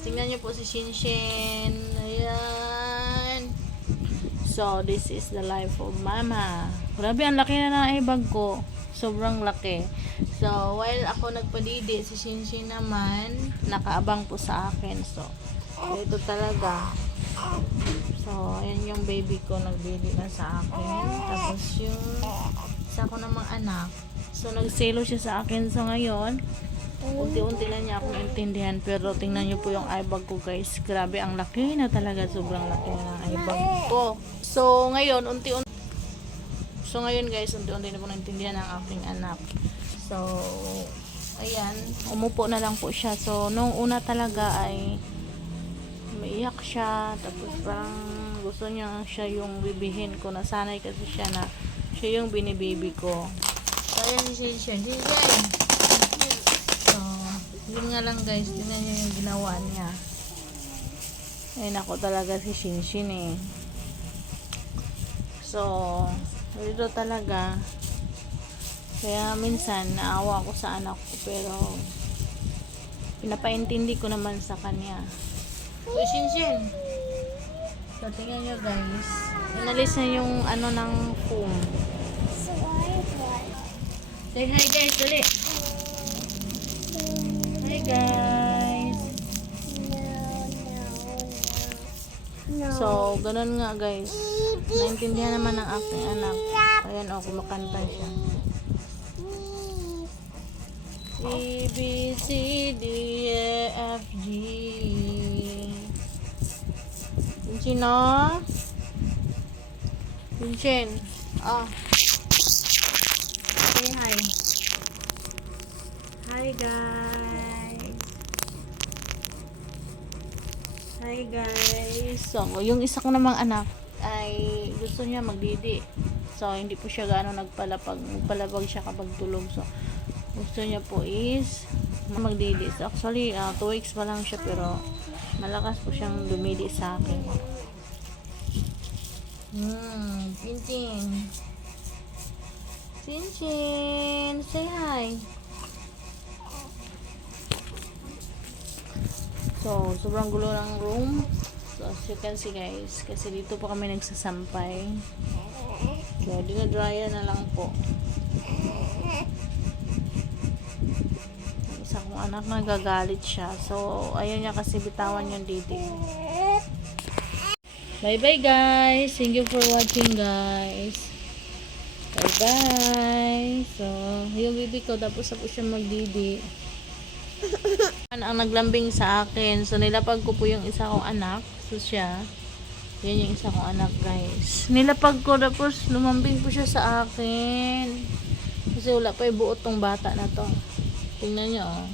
tingnan niyo po si Shinshin. Ayan. So, this is the life of mama. Grabe, ang laki na ng bag ko. Sobrang laki. So, while ako nagpadidi, si Shinshin naman, nakaabang po sa akin. So, ito talaga. So, ayan yung baby ko, nagdidi na sa akin. Tapos yung isa ko namang anak. So, nagselo siya sa akin. So, ngayon, unti-unti lang niya akong intindihan. Pero, tingnan niyo po yung eyebag ko, guys. Grabe, ang laki na talaga. Sobrang laki na ng eyebag ko. So, ngayon, guys, unti-unti na po naintindihan ng aking anak. So, ayan. Umupo na lang po siya. So, nung una talaga ay umiiyak siya, tapos parang gusto niya siya yung bibihin ko, nasanay kasi siya na siya yung binibaby ko. So ayan si Shinshin. So yun nga lang guys, tingnan niyo yung ginawa niya. Ay nako talaga si Shinshin eh. So ito talaga, kaya minsan naawa ako sa anak ko, pero pinapaintindi ko naman sa kanya. Uy, Shinshin. So, tingnan nyo guys. Inalis na yung ano ng foam. Say hi guys, dali. Hi guys. So, ganun nga guys. Naintindihan naman ng aking anak. Ayan o, kumakanta siya. A, B, C, D, E, F, G. Shinshin, no? Shinshin. Oh. Say hi. Hi, guys. Hi, guys. So, yung isa ko namang anak ay gusto niya magdidi. So, hindi po siya gaano nagpalapag siya kapag tulog. So, gusto niya po is magdidi. So, actually, 2 weeks pa lang siya, pero malakas po siyang dumidi sa akin. Shinshin. Shinshin, say hi. So, sobrang gulo ng room. So, as you can see guys, kasi dito po kami nagsasampay. So, dinadryan na lang po. Isa kong anak nagagalit siya. So, ayaw niya kasi bitawan yung didi. Bye-bye guys. Thank you for watching guys. Bye-bye. So, yung baby ko, tapos na po siya magdidi. Ang naglambing sa akin. So, nilapag ko po yung isa kong anak. So, siya. Yan yung isa kong anak guys. Nilapag ko, tapos lumambing po siya sa akin. Kasi wala pa yung buot tong bata na to. Tingnan nyo, oh.